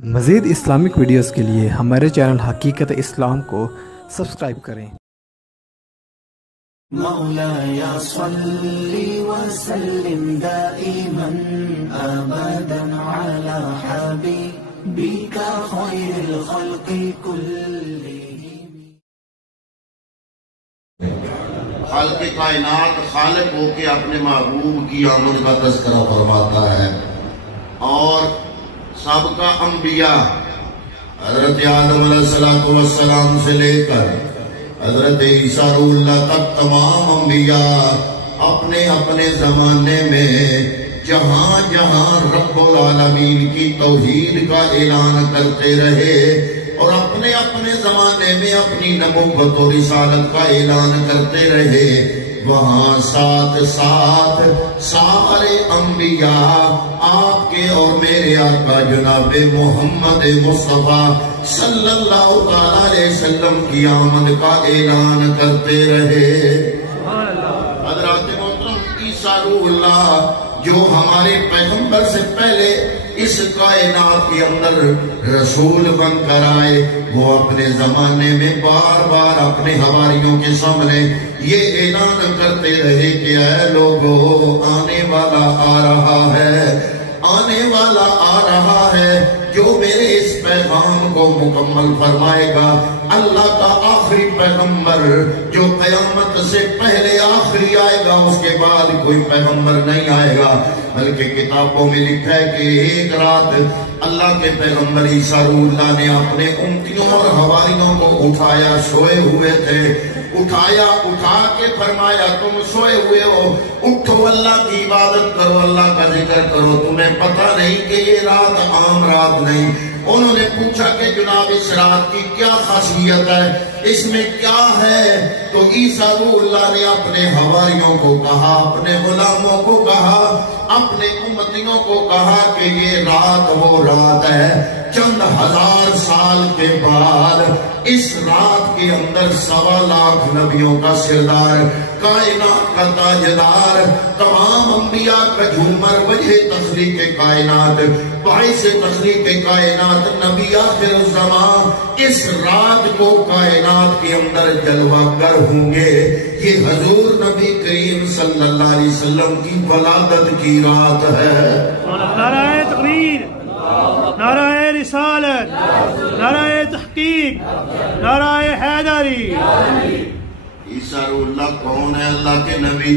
مزید Islamic videos کے لیے ہمارے چینل حقیقت اسلام کو سبسکرائب کریں۔ مولاي صل وسلم دائما ابدا على حبيبك خير الخلق كلهم۔ خالق کائنات خالق ہو کے اپنے محبوب کی آمد کا تذکرہ فرماتا ہے، اور سابقہ انبیاء حضرت آدم علیہ السلام سے لے کر حضرت عیسیٰ روح اللہ تک تمام انبیاء اپنے اپنے زمانے میں جہاں جہاں رب العالمین کی توحید کا اعلان کرتے رہے، اور اپنے اپنے زمانے میں اپنی نبوت و رسالت کا اعلان کرتے رہے، وہاں ساتھ ساتھ سارے انبیاء آپ کے اور میرے آقا جناب محمد مصطفیٰ صلی اللہ علیہ وسلم کی آمد کا اعلان کرتے رہے۔ حضرات محترم عیسیٰ روح اللہ جو ہمارے پیغمبر سے پہلے اس کائنات کے اندر رسول بن کر آئے، وہ اپنے زمانے میں بار بار اپنے حواریوں کے سامنے یہ اعلان کرتے رہے کہ اے لوگو، آنے والا آ رہا ہے، آنے والا آ رہا ہے جو میرے اس پیغام کو مکمل فرمائے گا۔ اللہ کا آخری پیغمبر جو قیامت سے پہلے آخری آئے گا، اس کے بعد کوئی پیغمبر نہیں آئے گا، بلکہ کتابوں میں لکھا ہے کہ ایک رات اللہ کے پیغمبر عیسیٰ روح اللہ نے اپنے امتیوں اور حواریوں کو اٹھایا، سوئے ہوئے تھے، اٹھا کے فرمایا تم سوئے ہوئے ہو، اٹھو اللہ کی عبادت کرو، اللہ کا ذکر کرو، تمہیں پتہ نہیں کہ یہ رات عام رات نہیں۔ انہوں نے پوچھا کہ جناب اس رات کی کیا خاصیت ہے، اس میں کیا ہے؟ تو عیسیٰ روح اللہ نے اپنے حواریوں کو کہا، اپنے غلاموں کو کہا، اپنے امتیوں کو کہا کہ یہ رات وہ رات ہے، چند ہزار سال کے بعد اس رات کے اندر 1.25 لاکھ نبیوں کا سردار، کائنات کا تاجدار، تمام انبیاء کا جھومر، وجہ تخلیق کائنات، باعث تخلیق کائنات، نبی آخر الزمان اس رات کو کائنات کے اندر جلوہ گر ہوں گے۔ یہ حضور نبی کریم صلی اللہ علیہ وسلم کی ولادت کی رات ہے۔ نعرہ تکبیر، نعرہ رسالت، نعرہ تحقیق، نعرہ حیدری۔ عیسیٰ روح اللہ کون ہے؟ اللہ کے نبی،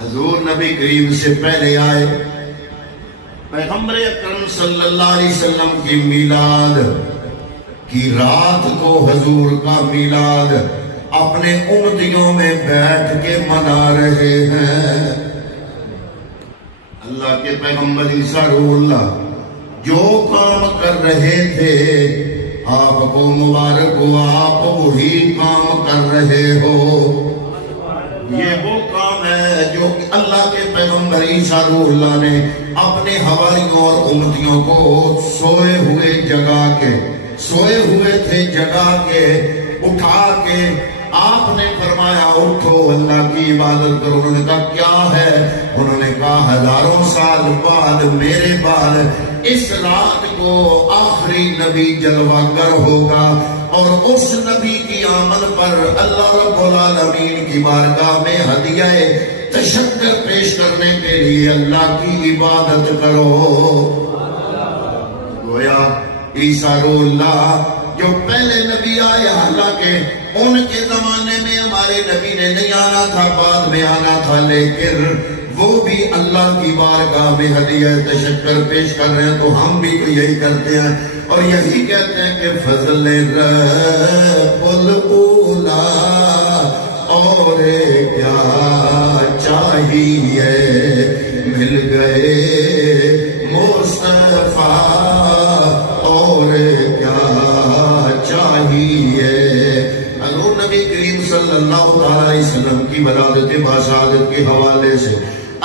حضور نبی کریم سے پہلے آئے، پیغمبر اکرم صلی اللہ علیہ وسلم کی میلاد کی رات کو حضور کا میلاد اپنے امتیوں میں بیٹھ کے منا رہے ہیں۔ اللہ کے پیغمبر عیسیٰ روح اللہ جو کام کر رہے تھے، آپ کو مبارک ہو، آپ وہی کام کر رہے ہو۔ یہ وہ کام ہے جو اللہ کے پیغمبر عیسیٰ روح اللہ نے اپنے حواریوں اور امتیوں کو سوئے ہوئے تھے جگا کے اٹھا کے آپ نے فرمایا اٹھو اللہ کی عبادت کرو۔ انہوں نے کہا کیا ہے؟ انہوں نے کہا ہزاروں سال بعد میرے بعد اس رات کو آخری نبی جلوہ گر ہوگا، اور اس نبی کی آمد پر اللہ رب العالمین کی بارگاہ میں ہدیہ تشکر پیش کرنے کے لیے اللہ کی عبادت کرو۔ گویا عیسیٰ روح اللہ جو پہلے نبی آئے، حالانکہ ان کے زمانے میں ہمارے نبی نے نہیں آنا تھا، بعد میں آنا تھا، لیکن وہ بھی اللہ کی بارگاہ میں ہدیہ تشکر پیش کر رہے ہیں، تو ہم بھی تو یہی کرتے ہیں اور یہی کہتے ہیں کہ فضل رب الاولا اور کیا چاہیے، مل گئے مصطفیٰ اور کیا چاہیے۔ حضور نبی کریم صلی اللہ علیہ وسلم کی ولادت بشارت کے حوالے سے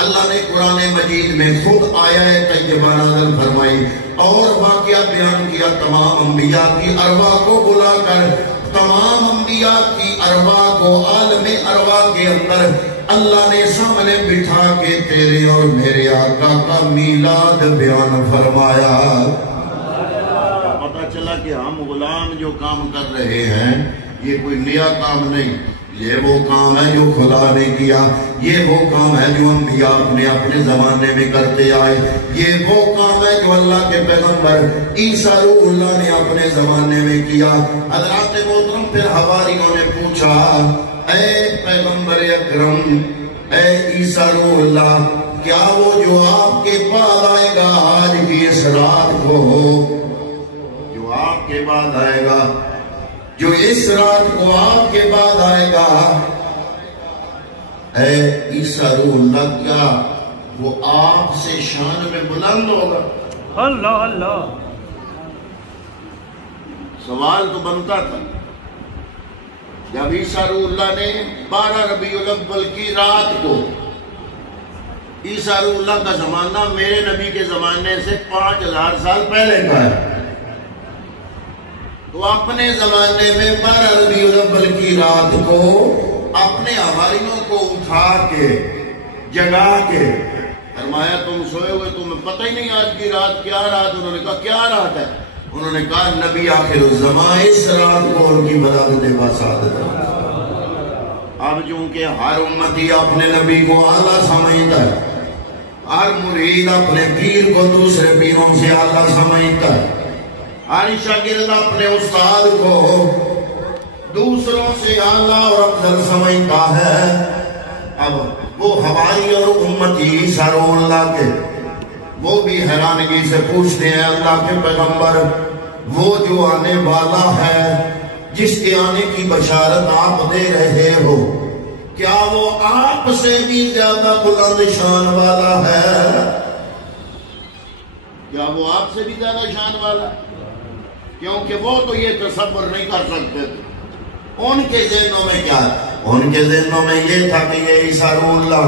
اللہ نے قرآن مجید میں خود آیہ طیبہ نازل فرمائی اور واقعہ بیان کیا، تمام انبیاء کی ارواح کو بلا کر، تمام انبیاء کی ارواح کو عالم ارواح کے اندر اللہ نے سامنے بٹھا کے تیرے اور میرے آقا کا میلاد بیان فرمایا۔ پتہ چلا کہ ہم غلام جو کام کر رہے ہیں یہ کوئی نیا کام نہیں، یہ وہ کام ہے جو خدا نے کیا، یہ وہ کام ہے جو انبیاء اپنے زمانے میں کرتے آئے، یہ وہ کام ہے جو اللہ کے پیغمبر عیسیٰ روح اللہ نے اپنے زمانے میں کیا۔ حضرات محترم پھر حواریوں نے پوچھا، اے پیغمبر اکرم، اے عیسیٰ روح اللہ، کیا وہ جو آپ کے بعد آئے گا آج کی اس رات کو، جو آپ کے بعد آئے گا، جو اس رات کو آپ کے بعد آئے گا، اے عیسیٰ روح اللہ، کیا وہ آپ سے شان میں بلند ہوگا؟ اللہ اللہ، سوال تو بنتا تھا جب عیسیٰ روح اللہ نے 12 ربیع الاول کی رات کو، عیسیٰ روح اللہ کا زمانہ میرے نبی کے زمانے سے 5000 سال پہلے کا ہے، تو اپنے زمانے میں 12 ربیع الاول کی رات کو اپنے حواریوں کو اٹھا کے جگا کے فرمایا تم سوئے ہوئے، تمہیں پتہ ہی نہیں آج کی رات کیا رات؟ انہوں نے کہا کیا رات ہے؟ انہوں نے کہا نبی آخر الزمان اس رات کو ان کی ولادت بسعادت ہے۔ اب چونکہ ہر امتی اپنے نبی کو اعلیٰ سمجھتا ہے، ہر مرید اپنے پیر کو دوسرے پیروں سے اعلیٰ سمجھتا ہے، ہر شاگرد اپنے استاد کو دوسروں سے اعلیٰ اور افضل سمجھتا ہے۔ اب وہ حواری اور امتی عیسیٰ روح اللہ کے وہ بھی حیرانگی سے پوچھتے ہیں، اللہ کے پیغمبر، وہ جو آنے والا ہے جس کے آنے کی بشارت آپ دے رہے ہو، کیا وہ آپ سے بھی زیادہ بلند شان والا ہے؟ کیا وہ آپ سے بھی زیادہ شان والا ہے؟ کیونکہ وہ تو یہ تصور نہیں کر سکتے تھے۔ ان کے ذہنوں میں کیا ہے؟ ان کے ذہنوں میں یہ تھا کہ یہ عیسیٰ روح اللہ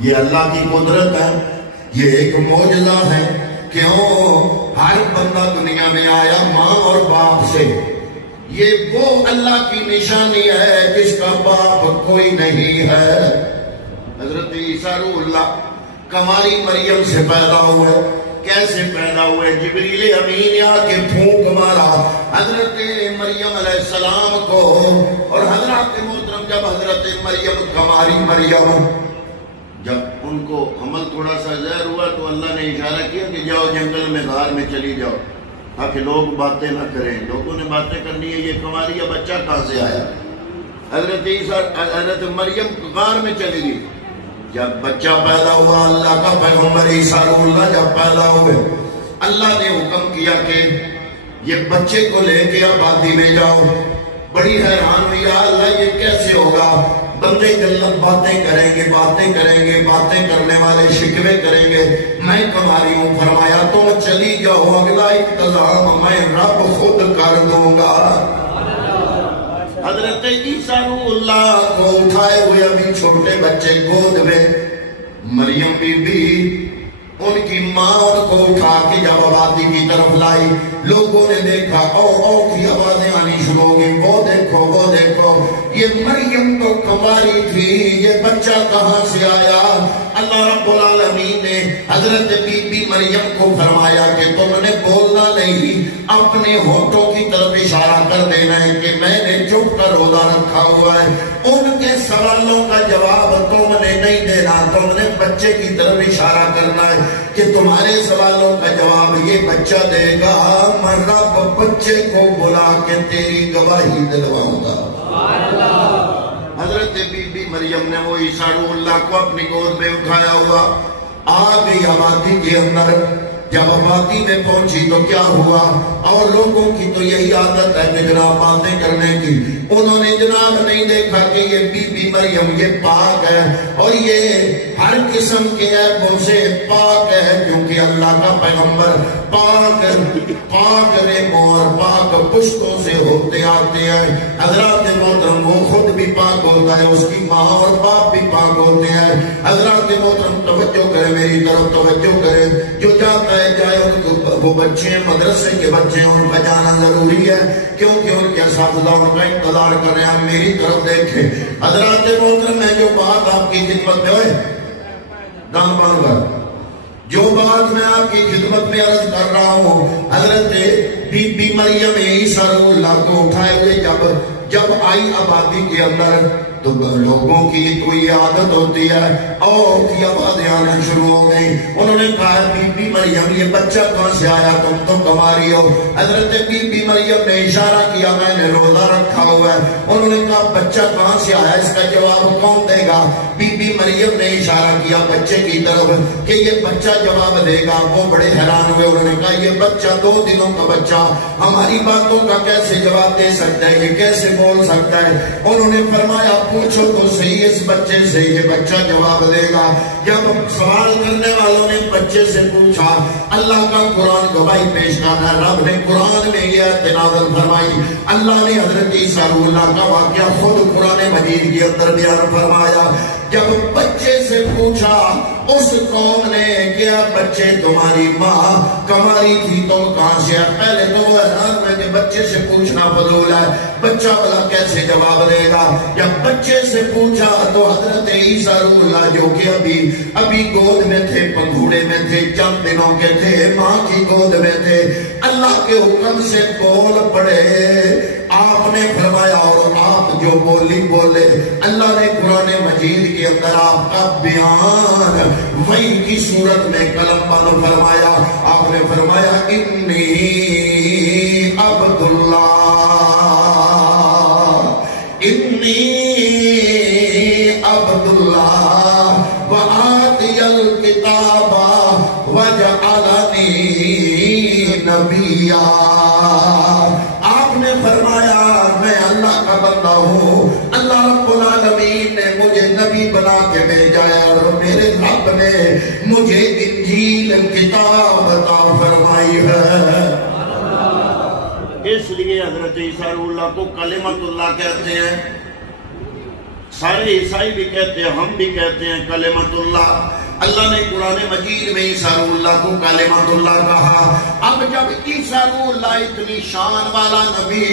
یہ اللہ کی قدرت ہے، یہ ایک معجزہ ہے۔ کیوں؟ ہر بندہ دنیا میں آیا ماں اور باپ سے، یہ وہ اللہ کی نشانی ہے جس کا باپ کوئی نہیں ہے۔ حضرت عیسیٰ روح اللہ کماری مریم سے پیدا ہوئے۔ کیسے پیدا ہوئے؟ جبریل امین آ کے پھونک مارا حضرت مریم علیہ السلام کو، اور حضرات محترم جب حضرت مریم کماری مریم جب ان کو حمل تھوڑا سا ظاہر ہوا تو اللہ نے اشارہ کیا کہ جاؤ جنگل میں غار میں چلی جاؤ تاکہ لوگ باتیں نہ کریں۔ لوگوں نے باتیں کرنی ہے، یہ کماری یا بچہ کہاں سے آیا؟ حضرت مریم غار میں چلی گئی۔ جب بچہ پیدا ہوا، اللہ کا پیغمبر عیسیٰ روح اللہ جب پیدا ہوئے، اللہ نے حکم کیا کہ یہ بچے کو لے کے آبادی میں جاؤ۔ بڑی حیران ہوئی، اللہ یہ کیسے ہوگا؟ بندے جنت باتیں کریں گے، باتیں کریں گے، باتیں کرنے والے شکوے کریں گے، میں کماری ہوں۔ فرمایا تم چلی جاؤ، اگلا انتظام میں رب خود کر دوں گا۔ حضرت عیسیٰ روح اللہ کو اٹھائے ہوئے ابھی چھوٹے بچے گود میں، مریم بی بی ان کی ماں ان کو اٹھا کے جب آبادی کی طرف لائی، لوگوں نے دیکھا او او کی آوازیں آنی شروع ہو گئی، وہ دیکھو وہ دیکھو، یہ مریم تو کماری تھی، یہ بچہ کہاں سے آیا؟ اللہ رب العالمین نے حضرت بی بی مریم کو فرمایا کہ تم نے بولنا نہیں، اپنے ہونٹوں کی طرف اشارہ کر دینا ہے کہ میں نے چپ کر روزہ رکھا ہوا ہے۔ ان کے سوالوں کا جواب تم نے نہیں دینا، تم نے بچے کی طرف اشارہ کرنا ہے کہ تمہارے سوالوں کا جواب یہ بچہ دے گا، میں رب بچے کو بلا کے تیری گواہی دلواؤں گا۔ حضرت بی بی مریم نے وہ عیسیٰ روح اللہ کو اپنی گود میں اٹھایا ہوا، آ گئی آبادی کے اندر۔ جب آبادی میں پہنچی تو کیا ہوا؟ اور لوگوں کی تو یہی عادت ہے کہ جناب باتیں کرنے کی، انہوں نے جناب نہیں دیکھا کہ یہ بی بی مریم یہ پاک ہے اور یہ ہر قسم کے عیبوں سے پاک ہے، کیونکہ اللہ کا پیغمبر پاک ریموں اور پاک پشتوں سے ہوتے آتے ہیں۔ حضرات محترم وہ خود بھی پاک ہوتا ہے، اس کی ماں اور باپ بھی پاک ہوتے ہیں۔ حضرات محترم توجہ کریں، میری طرف توجہ کریں، جو جاتا ہے جائے ان کو وہ بچے ہیں مدرسے کے بچے ہیں، ان کا جانا ضروری ہے کیونکہ ان کے اساتذہ ان کا انتظار کر رہے ہیں۔ میری طرف دیکھیں حضرات محترم، میں جو بات آپ کی خدمت میں ہوئے دان بان کر جو بات میں آپ کی خدمت میں عرض کر رہا ہوں، حضرت بی بی مریم عیسیٰ روح اللہ کو اٹھائے ہوئے جب آئی آبادی کے اندر تو لوگوں کی تو یہ عادت ہوتی ہے اور کی آوازیں آنا شروع ہو گئی۔ انہوں نے کہا بی بی مریم یہ بچہ کہاں سے آیا، تم تو کماری ہو۔ حضرت بی بی مریم نے اشارہ کیا میں نے روزہ رکھا ہوا ہے۔ انہوں نے کہا بچہ کہاں سے آیا، اس کا جواب کون دے گا؟ بی بی مریم نے اشارہ کیا بچے کی طرف کہ یہ بچہ جواب دے گا۔ وہ بڑے حیران ہوئے، انہوں نے کہا یہ بچہ 2 دنوں کا بچہ ہماری باتوں کا کیسے جواب دے سکتا ہے، یہ کیسے بول سکتا ہے؟ انہوں نے فرمایا پوچھو تو صحیح اس بچے سے، یہ بچہ جواب دے گا۔ جب سوال کرنے والوں نے بچے سے پوچھا، اللہ کا قرآن گواہی پیش کرنا، رب نے قرآن میں یہ آیت نازل فرمائی۔ اللہ نے حضرت عیسیٰ روح اللہ کا واقعہ خود قرآن مجید کے اندر بیان فرمایا۔ جب بچے سے پوچھا اس قوم نے کیا بچے تمہاری ماں کماری تھی تو کہاں سے؟ پہلے تو وہ حیران ہوئے کہ بچے سے پوچھنا فضول ہے، بچہ والا کیسے جواب دے گا؟ جب بچے سے پوچھا تو حضرت عیسیٰ روح اللہ جو کہ ابھی گود میں تھے، پنگھوڑے میں تھے، چند دنوں کے تھے، ماں کی گود میں تھے، اللہ کے حکم سے بول پڑے۔ آپ نے فرمایا اور آپ جو بولی بولے، اللہ نے قرآن مجید کے اندر آپ کا بیان وحی کی صورت میں قلم بند فرمایا۔ آپ نے فرمایا انی عبداللہ انی عبداللہ وآتی الکتاب وجعلنی نبیا۔ آپ نے فرمایا میں اللہ کا بندہ ہوں، اللہ رب العالمین نے مجھے نبی بنا کے بھیجا ہے اور میرے رب نے مجھے انجیل کتاب عطا فرمائی ہے۔ اس لیے حضرت عیسیٰ روح اللہ کو کلمت اللہ کہتے ہیں، سارے عیسائی بھی کہتے ہیں، ہم بھی کہتے ہیں کلمت اللہ۔ اللہ نے قرآن مجید میں عیسیٰ روح اللہ کو کلمت اللہ کہا۔ اب جب عیسیٰ روح اللہ اتنی شان والا نبی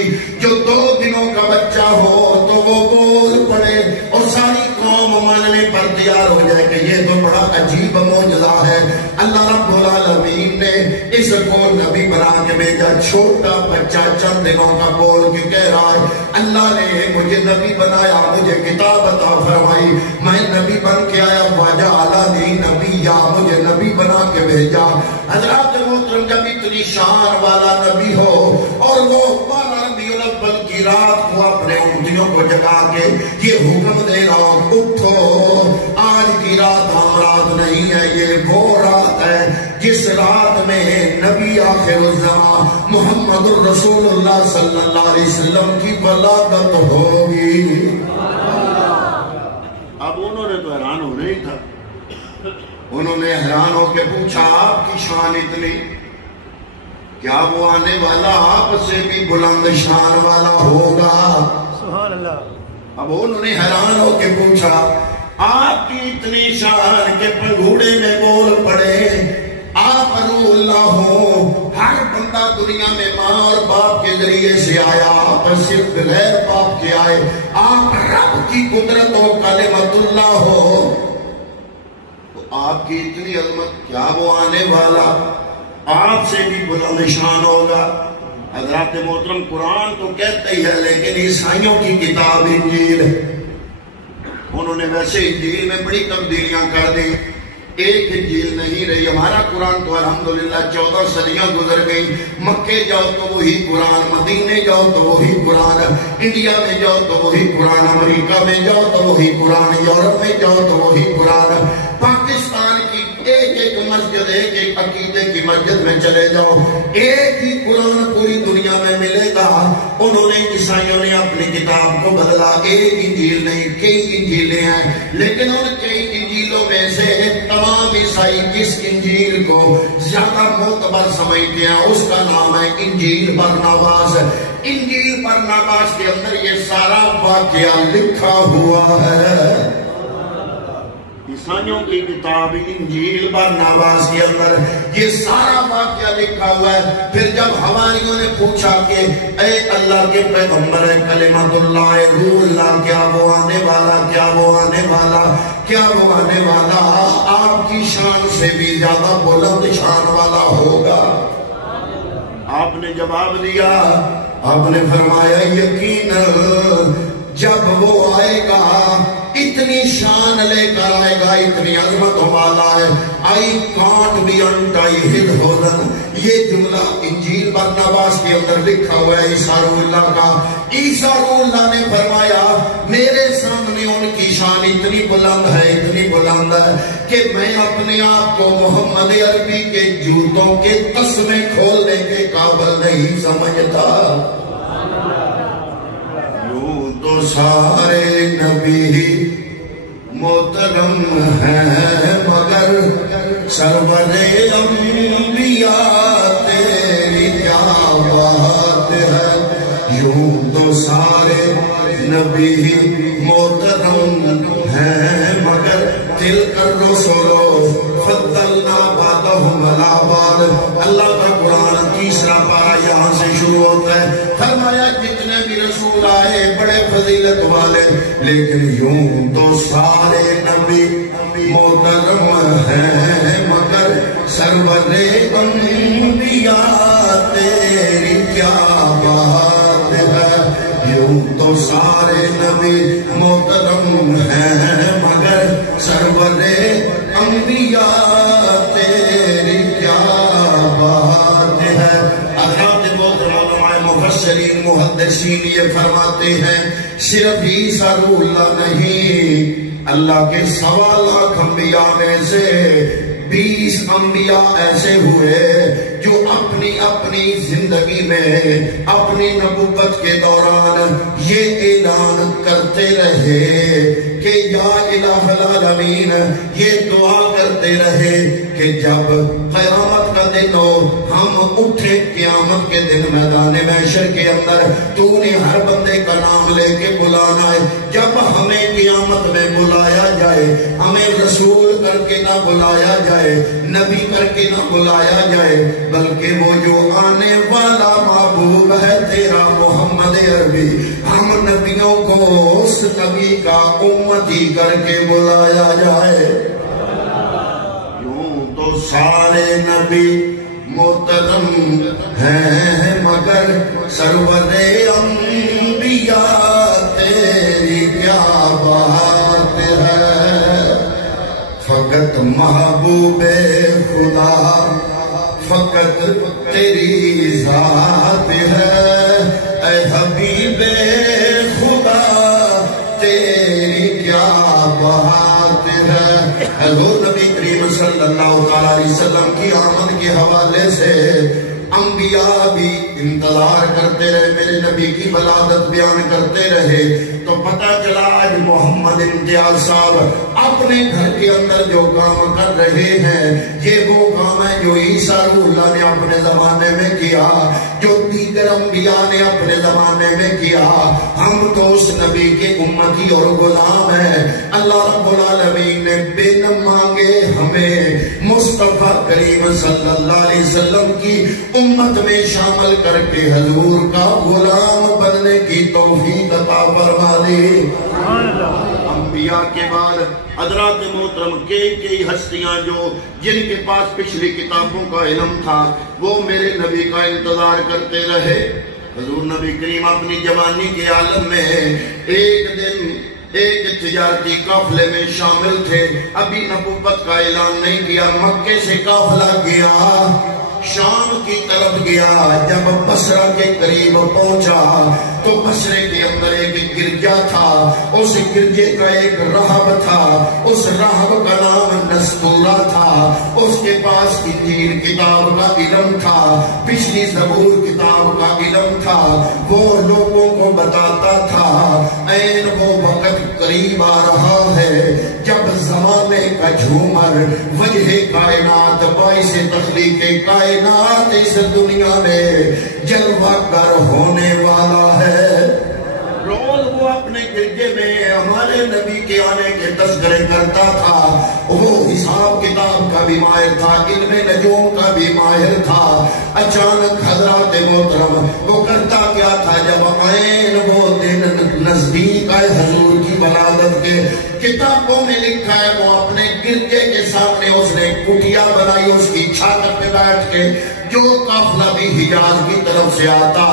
جو 2 دنوں کا بچہ ہو تو وہ بول پڑے اور ساری قوم ماننے پر تیار ہو جائے کہ یہ تو بڑا عجیب معجزہ ہے۔ اللہ رب العالمین نے اس کو نبی بنا کے بھیجا، چھوٹا بچہ چند دنوں کا بول کے کہہ رہا ہے اللہ نے مجھے نبی بنایا، مجھے کتاب عطا فرمائی، میں نبی بن کے آیا، وجعلنی نبی، یا مجھے نبی بنا کے بھیجا۔ حضرات محترم جب اتنی شان والا نبی ہو اور وہ 12 ربیع الاول کی رات کو اپنے اونٹیوں کو جگا کے یہ حکم دے رہا ہوں اٹھو، آج کی رات ہم رات نہیں ہے، یہ وہ رات ہے جس رات میں نبی آخر الزمان محمد الرسول اللہ صلی اللہ علیہ وسلم کی ولادت ہوگی۔ اب انہوں نے تو حیران ہونا ہی تھا، انہوں نے حیران ہو کے پوچھا آپ کی شان اتنی، کیا وہ آنے والا آپ سے بھی بلند شان والا ہوگا؟ سبحان اللہ۔ اب انہوں نے حیران ہو کے پوچھا آپ کی اتنی شان کے پنگھوڑے میں بول پڑے، آپ روح اللہ ہو، ہر بندہ دنیا میں ماں اور باپ کے ذریعے سے آیا، آپ صرف غیر باپ کے آئے، آپ رب کی قدرت و کلمت اللہ ہو، آپ کی اتنی عظمت، کیا وہ آنے والا آپ سے بھی بلند شان ہوگا؟ حضرات محترم قرآن تو کہتے ہی ہے لیکن عیسائیوں کی کتاب انجیل، انہوں نے ویسے انجیل میں بڑی تبدیلیاں کر دی، ایک انجیل نہیں رہی۔ ہمارا قرآن تو الحمدللہ 14 صدیاں گزر گئی، مکے جاؤ تو وہی قرآن، مدینے جاؤ تو وہی قرآن، انڈیا میں جاؤ تو وہی قرآن، امریکہ میں جاؤ تو وہی قرآن، یورپ میں جاؤ تو وہی قرآن، پاکستان کی ایک ایک مسجد، ایک ایک عقیدے کی مسجد میں چلے جاؤ ایک ہی قرآن پوری دنیا میں ملے گا۔ انہوں نے عیسائیوں نے اپنی کتاب کو بدلا، ایک انجیل نہیں کئی انجیلیں ہیں، لیکن ان کئی انجیلوں میں سے تمام عیسائی جس انجیل کو زیادہ معتبر سمجھتے ہیں اس کا نام ہے انجیل برناباس۔ انجیل برناباس کے اندر یہ سارا واقعہ لکھا ہوا ہے۔ عیسائیوں کی کتاب انجیل برناباس کے اندر یہ سارا واقعہ لکھا ہوا ہے۔ پھر جب حواریوں نے پوچھا کہ اے اللہ کے پیغمبر کلمت اللہ روح اللہ، کیا وہ آنے والا، کیا وہ آنے والا، کیا وہ آنے والا آپ کی شان سے بھی زیادہ بلند شان والا ہوگا؟ آپ نے جواب دیا، آپ نے فرمایا یقیناً جب وہ آئے گا اتنی شان لے کر آئے گا، اتنی عظمت والا ہے۔ I can't be untie his holen، یہ جملہ انجیل برناباس کے اندر لکھا ہوا ہے عیسیٰ روح اللہ کا۔ عیسیٰ روح اللہ نے فرمایا میرے سامنے ان کی شان اتنی بلند ہے، اتنی بلند ہے کہ میں اپنے آپ کو محمد عربی کے جوتوں کے تسمے کھولنے کے قابل نہیں سمجھتا۔ تو سارے نبی محترم ہیں مگر سرور انبیاء تیری کیا بات ہے۔ یوں تو سارے نبی محترم ہیں مگر تلک الرسل فضلنا بعضهم علی بعض۔ اللہ کا قرآن تیسرا پارہ یہاں سے شروع ہوتا ہے۔ فرمایا جتنے بھی رسول آئے بڑے فضیلت والے، لیکن یوں تو سارے نبی محترم ہیں مگر سرور انبیاء تیری کیا بات ہے۔ یوں تو سارے نبی محترم ہیں مگر سرور انبیاء تیری کیا بات ہے۔ حضرات محترم مفسرین محدثین یہ فرماتے ہیں صرف عیسیٰ روح اللہ نہیں، اللہ کے 1.25 لاکھ انبیاء میں سے 20 انبیاء ایسے ہوئے جو اپنی اپنی زندگی میں اپنی نبوت کے دوران یہ اعلان کرتے رہے کہ یا الہ العالمین، یہ دعا کرتے رہے کہ جب قیامت کا دن ہو ہم اٹھے قیامت کے دن میدان محشر کے اندر، تو نے ہر بندے کا نام لے کے بلانا ہے۔ جب ہمیں قیامت میں بلایا جائے ہمیں رسول کر کے نہ بلایا جائے، نبی کر کے نہ بلایا جائے، بلکہ وہ جو آنے والا محبوب ہے تیرا محمد عربی، ہم نبیوں کو اس نبی کا امتی کر کے بلایا جائے۔ یوں تو سارے نبی محترم ہیں مگر سرور انبیاء تیری کیا بات ہے۔ فقط محبوب خدا فقط تیری ذات ہے، اے حبیب خدا تیری کیا بات ہے۔ حضور نبی کریم صلی اللہ علیہ وسلم کی آمد کے حوالے سے انبیاء بھی انتظار کرتے رہے، میرے نبی کی ولادت بیان کرتے رہے، تو پتہ چلا آج محمد امتیاز صاحب اپنے گھر کے اندر جو کام کر رہے ہیں یہ وہ کام ہے جو عیسیٰ روح اللہ نے اپنے زمانے میں کیا، جو دیگر انبیاء نے اپنے زمانے میں کیا۔ ہم تو اس نبی کے امتی اور غلام ہیں۔ اللہ رب العالمین نے بن مانگے ہمیں مصطفیٰ کریم صلی اللہ علیہ وسلم کی امت میں شامل کر کے حضور کا غلام بننے کی توفیق عطا فرما دی۔ انبیاء کے بعد حضرات محترم کئی ہستیاں جو جن کے پاس پچھلی کتابوں کا علم تھا وہ میرے نبی کا انتظار کرتے رہے۔ حضور نبی کریم اپنی جوانی کے عالم میں ایک دن ایک تجارتی قافلے میں شامل تھے، ابھی نبوت کا اعلان نہیں کیا، مکے سے قافلہ گیا، شام کی طرف گیا، جب بصرہ کے قریب پہنچا تو بصرے کے اندر ایک گرجا تھا، اس گرجے کا ایک راہب تھا، اس راہب کا نام نستورہ تھا، اس کے پاس انجیل کتاب کا علم تھا، پچھلی زبور کتاب کا علم تھا، وہ لوگوں کو بتاتا تھا این وہ وقت قریب آ رہا ہے جب زمانے کا جھومر وجہ کائنات باعث تخلیق کائنات اس دنیا میں جلوہ گر ہونے والا ہے۔ روز وہ اپنے گرجے میں ہمارے نبی کے آنے کے تذکرے کرتا تھا، وہ حساب کتاب کا بھی ماہر تھا، علم نجوم کا بھی ماہر تھا۔ اچانک حضرات محترم وہ کرتا کیا تھا، جب عین وہ دن نزدیک آئے حضور کی ولادت کے، کتابوں میں لکھا ہے وہ اپنے گرجے کے سامنے اس نے کٹیا بنائی، اس کی چھت پہ بیٹھ کے جو قافلہ بھی حجاز کی طرف سے آتا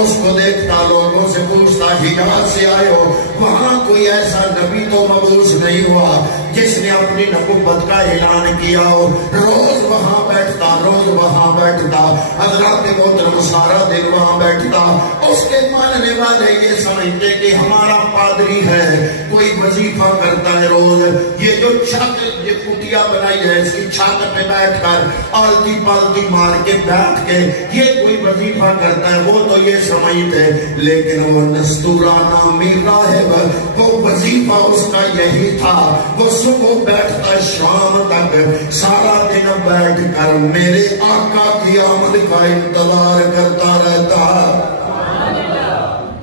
اس کو دیکھتا، لوگوں سے پوچھتا حجاز سے آئے ہو؟ وہاں کوئی ایسا نبی تو مبعوث نہیں ہوا جس نے اپنی نبوت کا اعلان کیا ہو۔ روز وہاں بیٹھتا، روز وہاں بیٹھتا، حضرات محترم سارا دن وہاں بیٹھتا۔ اس کے ماننے والے یہ سمجھتے کہ ہمارا پادری ہے، کوئی وظیفہ کرتا ہے روز، یہ جو چھت یہ کٹیا بنائی ہے اس کی چھت پہ بیٹھ کر آلتی پالتی مار کے بیٹھ کے یہ کوئی وظیفہ کرتا ہے، وہ تو یہ سمجھتے، لیکن وہ نستورہ نامی راہب وہ وظیفہ اس کا یہی تھا، وہ صبح بیٹھتا شام تک سارا دن بیٹھ کر میرے آقا کی آمد کا انتظار کرتا رہتا۔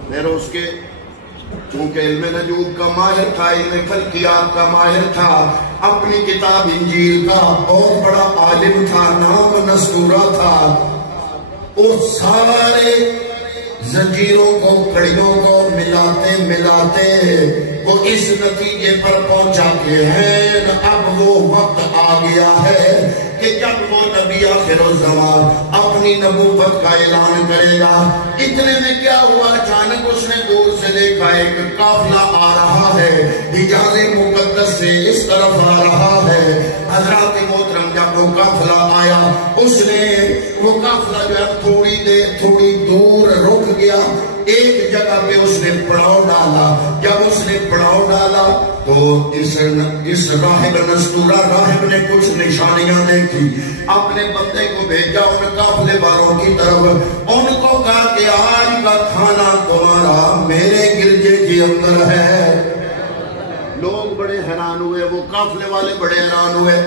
پھر اس کے چونکہ علم نجوم کا ماہر تھا، علم فلکیات کا ماہر تھا، اپنی کتاب انجیل کا بہت بڑا عالم تھا، نام نستورہ تھا، وہ سارے زنجیروں کو کڑیوں کو ملاتے ملاتے وہ اس نتیجے پر پہنچا کہ ہیں اب وہ وقت آ گیا ہے کہ جب وہ نبی آخر الزمان اپنی نبوت کا اعلان کرے گا۔ اتنے میں کیا ہوا، اچانک اس نے دور سے دیکھا ایک قافلہ آ رہا ہے، حجاز مقدس سے اس طرف آ رہا ہے۔ حضرات محترم جب وہ قافلہ آیا، اس نے وہ قافلہ جو ہے تھوڑی دور رک گیا، ایک جگہ پہ اس نے پڑاؤ ڈالا۔ جب اس نے پڑاؤ ڈالا تو اس راہب نستورہ راہب نے کچھ نشانیاں دیکھی، اپنے بندے کو بھیجا ان قافلے والوں کی طرف، ان کو کہا کہ آج کا کھانا تمہارا میرے گرجے کے اندر ہے۔ لوگ بڑے حیران ہوئے، وہ قافلے والے بڑے حیران ہوئے،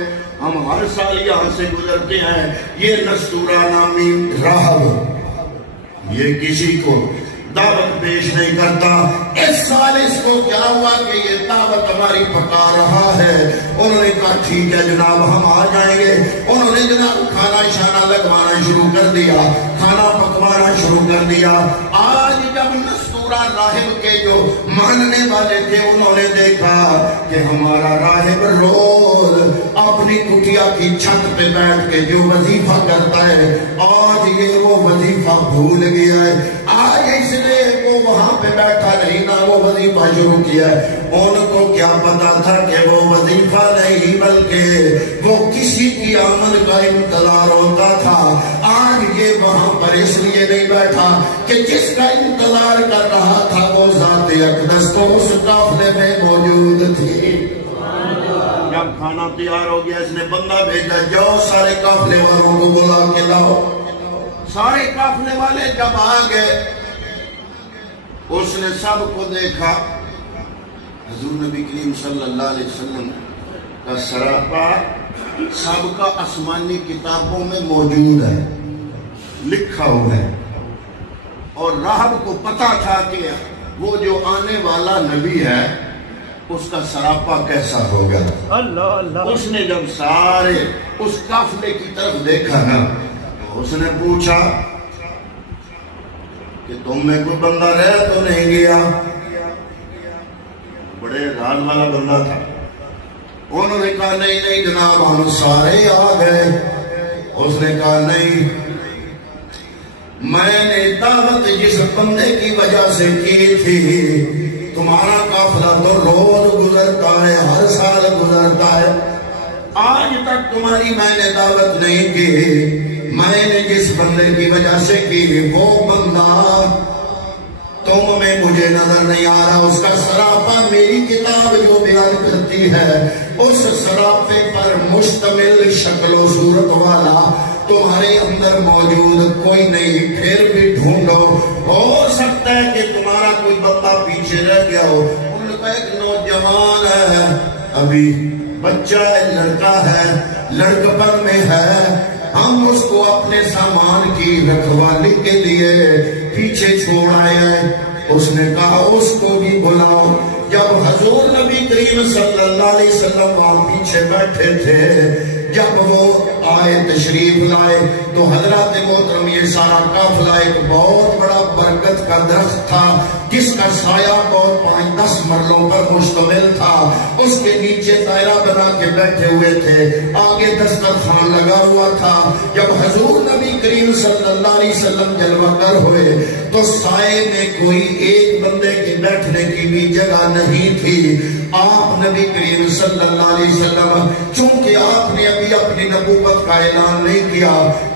ہم ہر سال یہاں سے گزرتے ہیں، یہ نستورہ نامی راہب یہ کسی کو دعوت پیش نہیں کرتا، اس سال اس کو کیا ہوا کہ یہ دعوت ہماری پکا رہا ہے۔ انہوں نے کہا ٹھیک ہے جناب ہم آ جائیں گے۔ انہوں نے جناب کھانا شانہ لگوانا شروع کر دیا، کھانا پکوانا شروع کر دیا۔ آج جب نستورہ راہب کے جو ماننے والے تھے انہوں نے دیکھا کہ ہمارا راہب روز اپنی کٹیا کی چھت پہ بیٹھ کے جو وظیفہ کرتا ہے آج یہ وہ وظیفہ بھول گیا ہے، آج اس لیے وہ وہاں پہ بیٹھا نہیں نہ وہ وظیفہ شروع کیا ہے۔ ان کو کیا پتا تھا کہ وہ وظیفہ نہیں بلکہ وہ کسی کی آمد کا انتظار ہوتا تھا۔ آج یہ وہاں پر اس لیے نہیں بیٹھا کہ جس کا انتظار کر رہا تھا وہ ذات اقدس تو اس قافلے میں موجود تھی۔ جب کھانا تیار ہو گیا اس نے بندہ بھیجا، جاؤ سارے قافلے والوں کو بلا کے لاؤ۔ سارے قافلے والے جب آ گئے اس نے سب کو دیکھا، حضور نبی کریم صلی اللہ علیہ وسلم کا سراپا سب کا آسمانی کتابوں میں موجود ہے، لکھا ہوا ہے، اور راہب کو پتا تھا کہ وہ جو آنے والا نبی ہے اس کا سراپا کیسا ہوگا۔ اللہ اللہ۔ اس نے جب سارے اس قافلے کی طرف دیکھا نا اس نے پوچھا کہ تم میں کوئی بندہ رہ تو نہیں گیا؟ بڑے ران والا بندہ تھا۔ انہوں نے کہا نہیں نہیں جناب ہم سارے آ گئے۔ اس نے کہا نہیں، میں نے دعوت جس بندے کی وجہ سے کی تھی، تمہارا قافلہ تو روز گزرتا ہے، ہر سال گزرتا ہے، آج تک تمہاری میں نے دعوت نہیں کی۔ میں نے جس بندے کی وجہ سے کی وہ بندہ تم میں مجھے نظر نہیں آ رہا، اس کا سراپا میری کتاب جو بیان کرتی ہے اس سراپے پر مشتمل شکل و صورت والا تمہارے اندر موجود کوئی نہیں، پھر بھی ڈھونڈو، ہو سکتا ہے کہ تمہارا کوئی بندہ پیچھے رہ گیا ہو۔ ان کا ایک نوجوان ہے، ابھی بچہ ہے، لڑکا ہے، لڑکپن میں ہے، ہم اس کو اپنے سامان کی رکھوالی کے لیے پیچھے چھوڑ آئے ہیں۔ اس نے کہا اس کو بھی بلاؤ. جب حضور نبی کریم صلی اللہ علیہ وسلم وہاں پیچھے بیٹھے تھے، جب وہ آئے تشریف لائے تو حضرات محترم یہ سارا قافلہ ایک بہت بڑا برکت کا درخت تھا جس کا سایہ بہت 5-10 مرلوں پر مشتمل تھا. اس کے نیچے دائرہ بنا کے بیٹھے ہوئے تھے، آگے دسترخوان لگا ہوا تھا. جب حضور نبی کریم صلی اللہ علیہ وسلم جلوہ گر ہوئے تو سائے میں کوئی ایک بندے کی بیٹھنے کی بھی جگہ نہیں تھی. آپ نبی کریم صلی اللہ علیہ وسلم چونکہ آپ نے ابھی اپنی نبوت کا اعلان نہیں کیا،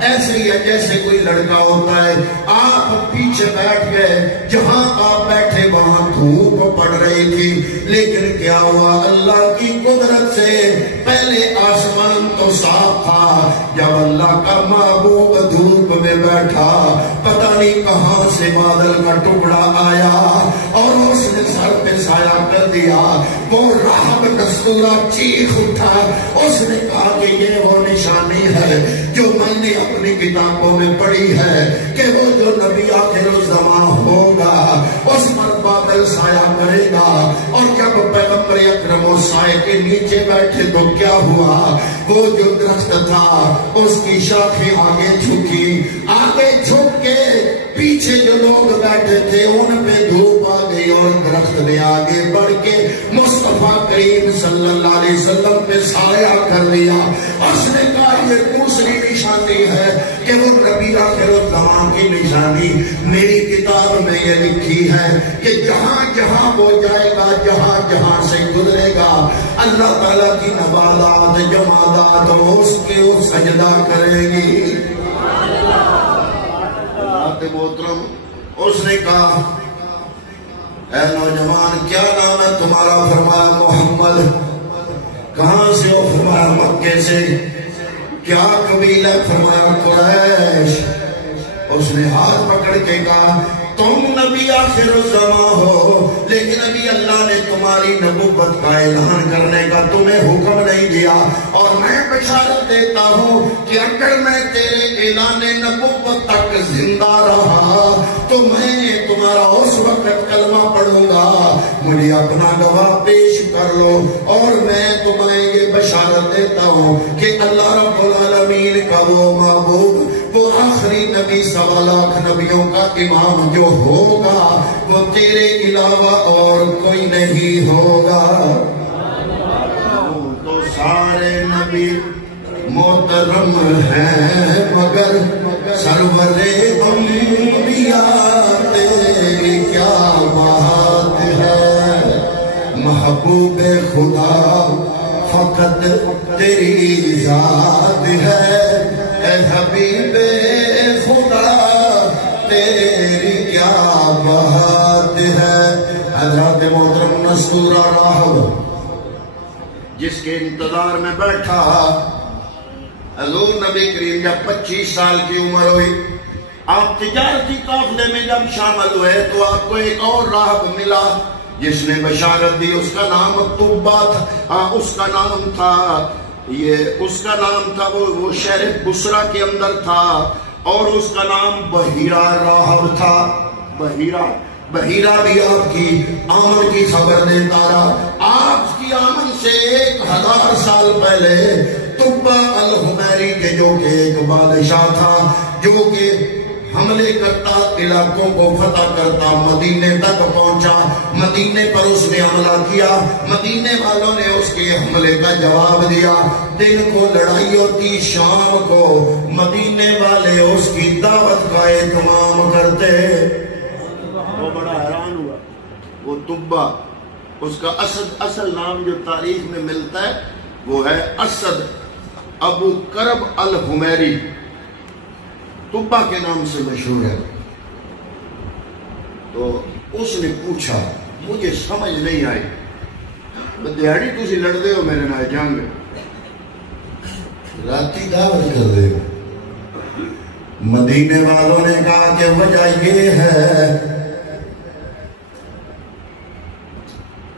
ایسے ہی جیسے کوئی لڑکا ہوتا ہے، آپ پیچھے بیٹھ گئے. جہاں آپ بیٹھے وہاں دھوپ پڑ رہی تھی، لیکن کیا ہوا، اللہ کی قدرت سے پہلے آسمان تو صاف تھا. جب اللہ کا محبوب دھوپ میں بیٹھا، پتہ نہیں کہاں سے بادل کا ٹکڑا آیا اور اس نے سر پہ سایہ کر دیا. وہ راہب نستورہ چیخ اٹھا، اس نے کہا کہ یہ وہ نشانی ہے جو میں نے اپنی کتابوں میں پڑھی ہے کہ وہ جو نبی آخر الزمان ہوگا اس پر بادل سایہ کرے گا. اور جب پیغمبر اکرم و سائے کے نیچے بیٹھے تو کیا ہوا، وہ جو درخت تھا اس کی شاخیں آگے جھکی، آگے جھک کے پیچھے جو لوگ بیٹھے تھے ان پہ دھوپ آ گئی اور درخت نے آگے بڑھ کے مصطفیٰ کریم صلی اللہ علیہ وسلم پہ سایہ کر لیا. اس نے کہا یہ دوسری نشانی ہے کہ وہ نبی آخر الزمان کی نشانی میری کتاب میں یہ لکھی ہے کہ جہاں جہاں وہ جائے گا، جہاں جہاں سے گزرے گا، اللہ تعالیٰ کی نباتات جمادات اس کے سجدہ کریں گی. محترم اس نے کہا اے نوجوان کیا نام ہے تمہارا؟ فرمایا محمد. کہاں سے ہو؟ فرمایا مکے سے. کیا قبیلہ؟ فرمایا قریش. اس نے ہاتھ پکڑ کے کہا تم نبی آخر الزمان ہو، لیکن ابھی اللہ نے تمہاری نبوت کا اعلان کرنے کا تمہیں حکم نہیں دیا، اور میں بشارت دیتا ہوں کہ اگر میں تیرے اعلان نبوت تک زندہ رہا تو میں تمہارا اس وقت کلمہ پڑھوں گا، مجھے اپنا گواہ پیش کر لو. اور میں تمہیں یہ بشارت دیتا ہوں کہ اللہ رب العالمین کا وہ محبوب، وہ آخری نبی 1.25 لاکھ نبیوں کا امام جو ہوگا وہ تیرے علاوہ اور کوئی نہیں ہوگا. تو سارے نبی محترم ہیں مگر سرور انبیاء تیری کیا بات ہے. محبوب خدا فقط تیری ذات ہے، اے حبیب خدا تیری کیا بات ہے. حضرت محترم نستورہ راہب جس کے انتظار میں بیٹھا، حضور نبی کریم جب 25 سال کی عمر ہوئی، آپ تجارتی قافلے میں جب شامل ہوئے تو آپ کو ایک اور راہب ملا جس نے بشارت دی. اس کا نام طبہ تھا. اس کا نام تھا وہ شہر بصرہ کے اندر تھا، اور اس کا نام بحیرہ راہب تھا. بحیرہ بھی آپ کی آمد کی خبر دیتا رہا. آپ کی آمد سے 1000 سال پہلے طبہ الحمیری کے جو کہ ایک بادشاہ تھا، جو کہ حملے کرتا، علاقوں کو فتح کرتا، مدینے تک پہنچا. مدینے پر اس نے حملہ کیا، مدینے والوں نے اس کے حملے کا جواب دیا. دن کو لڑائی ہوتی، شام کو مدینے والے اس کی دعوت کا اہتمام کرتے. وہ بڑا حیران ہوا. وہ طبہ، اس کا اصل نام جو تاریخ میں ملتا ہے وہ ہے اسد ابو کرب الحمیری، طبہ کے نام سے مشہور ہے. تو اس نے پوچھا، مجھے سمجھ نہیں آئی، دیہڑی تسی لڑتے ہو میرے نال جنگ، راتی دعوت کر دے. مدینے والوں نے کہا کہ وجہ یہ ہے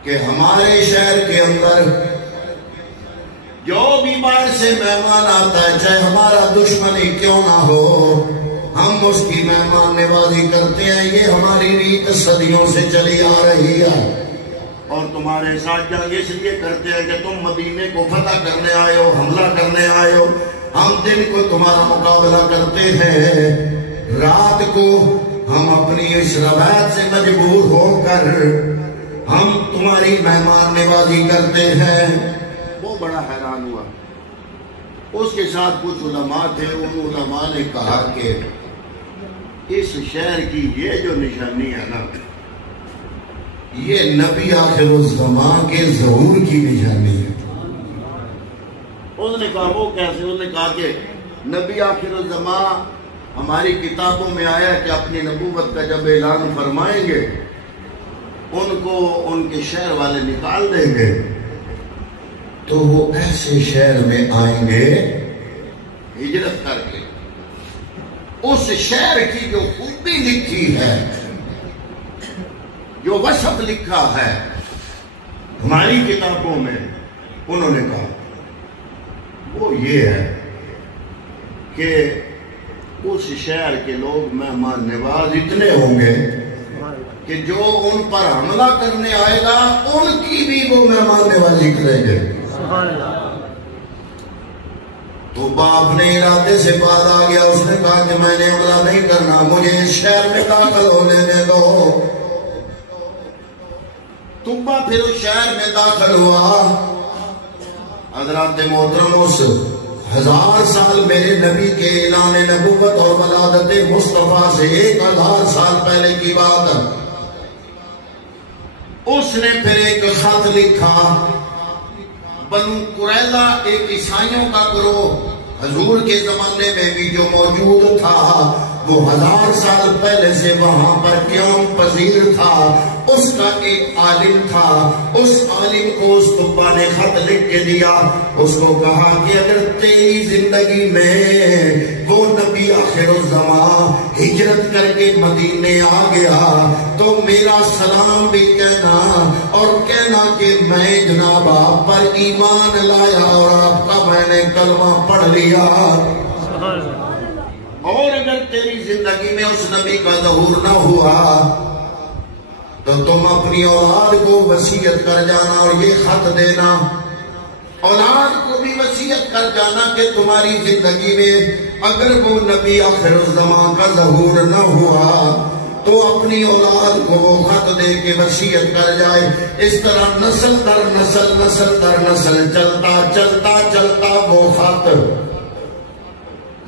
کہ ہمارے شہر کے اندر جو بھی باہر سے مہمان آتا ہے، چاہے ہمارا دشمن ہی کیوں نہ ہو، ہم اس کی مہمان نوازی کرتے ہیں، یہ ہماری ریت صدیوں سے چلی آ رہی ہے۔ اور تمہارے ساتھ جنگ اس لیے کرتے ہیں کہ تم مدینے کو فتح کرنے آئے ہو، حملہ کرنے آئے ہو۔ ہم دن کو تمہارا مقابلہ کرتے ہیں، رات کو ہم اپنی اس روایت سے مجبور ہو کر ہم تمہاری مہمان نوازی کرتے ہیں۔ وہ بڑا حیران ہوا۔ اس کے ساتھ کچھ علماء تھے، ان علماء نے کہا کہ اس شہر کی یہ جو نشانی ہے نا، یہ نبی آخر الزمان کے ظہور کی نشانی ہے۔ اس نے کہا وہ کیسے؟ اس نے کہا کہ نبی آخر الزمان ہماری کتابوں میں آیا کہ اپنی نبوت کا جب اعلان فرمائیں گے ان کو ان کے شہر والے نکال دیں گے، تو وہ ایسے شہر میں آئیں گے ہجرت کر کے۔ اس شہر کی جو خوبی لکھی ہے، جو وصف لکھا ہے ہماری کتابوں میں، انہوں نے کہا وہ یہ ہے کہ اس شہر کے لوگ مہمان نواز اتنے ہوں گے کہ جو ان پر حملہ کرنے آئے گا ان کی بھی وہ مہمان نوازی کریں گے۔ تو باپ نے ارادے سے بعد آ گیا، اس نے کہا کہ میں نے حملہ نہیں کرنا، مجھے اس شہر میں داخل ہونے دے دو۔ تبا پھر اس شہر میں داخل ہوا۔ حضرات محترم، اس 1000 سال میرے نبی کے اعلان نبوت اور ولادت مصطفیٰ سے 1000 سال پہلے کی بات، اس نے پھر ایک خط لکھا۔ بنو قریظہ ایک عیسائیوں کا گروہ حضور کے زمانے میں بھی جو موجود تھا، وہ 1000 سال پہلے سے وہاں پر قیام پذیر تھا۔ اس کا ایک عالم تھا، اس عالم کو اس طبا نے خط لکھ کے دیا۔ اس کو کہا کہ اگر تیری زندگی میں وہ نبی آخر الزمان ہجرت کر کے مدینے آ گیا تو میرا سلام بھی کہنا، اور کہنا کہ میں جناب آپ پر ایمان لایا اور آپ کا میں نے کلمہ پڑھ لیا۔ اور اگر تیری زندگی میں اس نبی کا ظہور نہ ہوا تو تم اپنی اولاد کو وصیت کر جانا اور یہ خط دینا، اولاد کو بھی وصیت کر جانا کہ تمہاری زندگی میں اگر وہ نبی آخر الزمان کا ظہور نہ ہوا تو اپنی اولاد کو وہ خط دے کے وصیت کر جائے۔ اس طرح نسل در نسل، نسل در نسل چلتا چلتا چلتا وہ خط،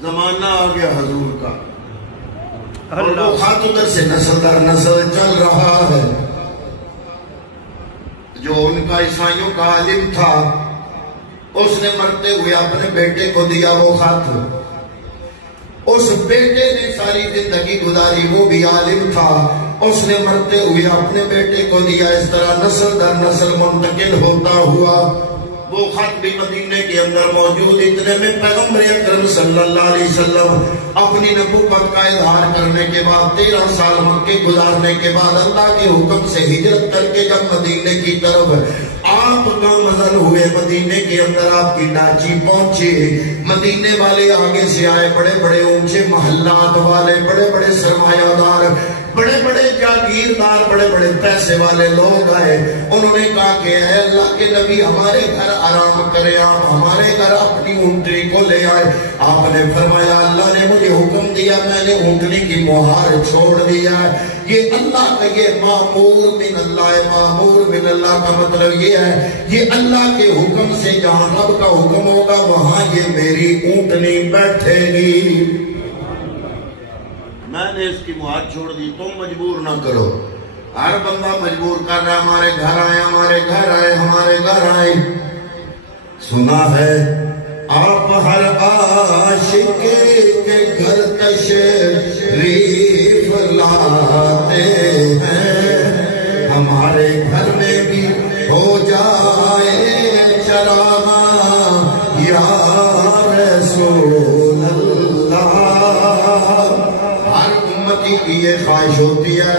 زمانہ آ گیا حضور کا، اور وہ خط ادھر سے نسل در نسل چل رہا ہے۔ جو ان کا عیسائیوں کا عالم تھا، اس نے مرتے ہوئے اپنے بیٹے کو دیا وہ خط۔ اس بیٹے نے ساری زندگی گزاری، وہ بھی عالم تھا، اس نے مرتے ہوئے اپنے بیٹے کو دیا۔ اس طرح نسل در نسل منتقل ہوتا ہوا۔ وہ خط بھی مدینے کے اندر موجود۔ اتنے میں پیغمبر اکرم صلی اللہ علیہ وسلم اپنی نبوت کا اظہار کرنے کے بعد 13 سال مکے گزارنے کے بعد اللہ کے حکم سے ہجرت کر کے جب مدینے کی طرف آپ گامزن ہوئے، مدینے کے اندر آپ کی ڈاچی پہنچے۔ مدینے والے آگے سے آئے، بڑے بڑے اونچے محلات والے، بڑے بڑے سرمایہ دار، بڑے بڑے جاگیردار، بڑے بڑے پیسے والے لوگ آئے۔ انہوں نے کہا کہ اے اللہ کے نبی، ہمارے گھر آرام کرے، آپ ہمارے گھر اپنی اونٹنی کو لے آئے۔ آپ نے فرمایا اللہ نے مجھے حکم دیا، میں نے اونٹنی کی مہار چھوڑ دیا ہے۔ یہ اللہ کا یہ مامور من اللہ، مامور من اللہ کا مطلب یہ ہے یہ اللہ کے حکم سے جہاں رب کا حکم ہوگا وہاں یہ میری اونٹنی بیٹھے گی۔ میں نے اس کی مہار چھوڑ دی، تم مجبور نہ کرو۔ ہر بندہ مجبور کر رہا ہے، ہمارے گھر آئے، ہمارے گھر آئے، ہمارے گھر آئے۔ سنا ہے آپ ہر عاشق کے گھر تشریف لاتے ہیں، ہمارے گھر میں بھی ہو جائے چراغ یا رسول اللہ۔ ہر امتی کی یہ خواہش ہوتی ہے،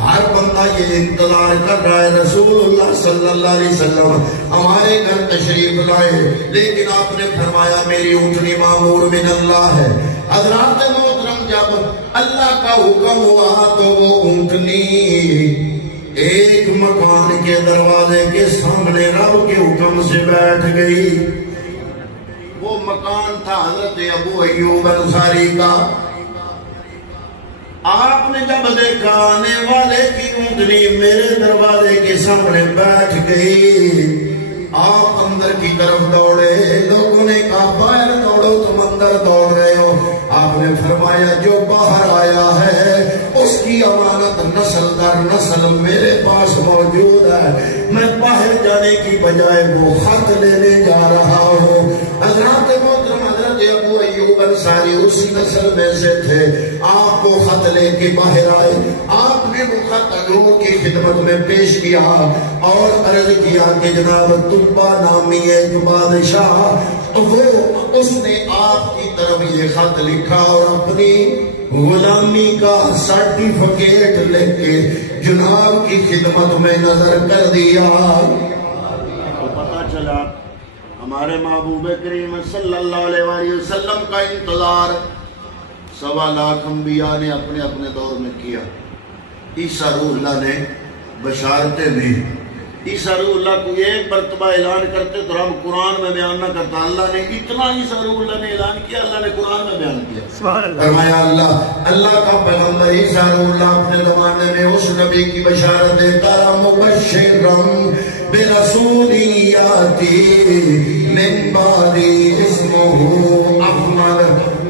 ہر بندہ یہ انتظار کر رہا ہے رسول اللہ صلی اللہ علیہ وسلم ہمارے گھر تشریف لائے، لیکن آپ نے فرمایا میری اونٹنی مامور من اللہ ہے۔ حضرات محترم جب اللہ کا حکم ہوا تو وہ اونٹنی ایک مکان کے دروازے کے سامنے رب کے حکم سے بیٹھ گئی. وہ مکان تھا حضرت ابو ایوب انصاری کا. آپ نے جب دیکھا آنے والے کی اونٹنی میرے دروازے کے سامنے بیٹھ گئی، آپ اندر کی طرف دوڑے. لوگوں نے کہا باہر دوڑو، تم اندر دوڑ رہے ہو. آپ نے فرمایا جو باہر آیا ہے اس کی امانت نسل در نسل میرے پاس موجود ہے. میں باہر جانے کی بجائے وہ خط لینے جا رہا ہوں. حضرت محترم حضرت ابو ایوب انصاری اسی نسل میں سے تھے. آپ کو خط لے کے باہر آئے. آپ نے وہ خط حضور کی خدمت میں پیش کیا اور عرض کیا کہ جناب تبا نامی ایک بادشاہ، وہ اس نے آپ کی طرف یہ خط لکھا اور اپنی غلامی کا سرٹیفکیٹ لکھ کے جناب کی خدمت میں نظر کر دیا. تو پتہ چلا ہمارے محبوب کریم صلی اللہ علیہ وآلہ وسلم کا انتظار 1.25 لاکھ انبیاء نے اپنے اپنے دور میں کیا. عیسیٰ روح اللہ نے بشارتیں دی. عیسیٰ روح اللہ کو ایک مرتبہ اعلان کرتے تو رب قرآن میں بیان نہ کرتا. اللہ نے اتنا عیسیٰ روح اللہ نے اعلان کیا، اللہ نے قرآن میں بیان کیا. فرمایا اللہ کا پیغمبر عیسیٰ روح اللہ اپنے زمانے میں اس نبی کی بشارت دیتا رہا، مبشرا برسول یاتی من بعدی اسمہ احمد.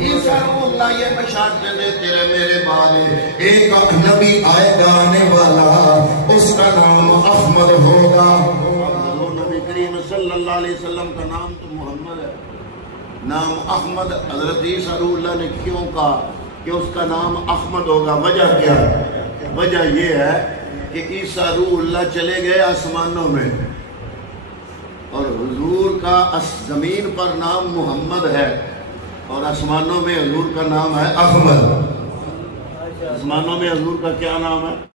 عیسیٰ روح اللہ یہ بشارتیں دیتے رہے میرے بعد ایک نبی آئے گا آنے والا، اس کا نام احمد ہوگا. نبی کریم صلی اللہ علیہ وسلم کا نام تو محمد ہے، نام احمد. حضرت عیسیٰ روح اللہ نے کیوں کہا کہ اس کا نام احمد ہوگا؟ وجہ کیا ہے؟ وجہ یہ ہے کہ عیسیٰ روح اللہ چلے گئے آسمانوں میں اور حضور کا زمین پر نام محمد ہے اور آسمانوں میں حضور کا نام ہے احمد. آسمانوں میں حضور کا کیا نام ہے؟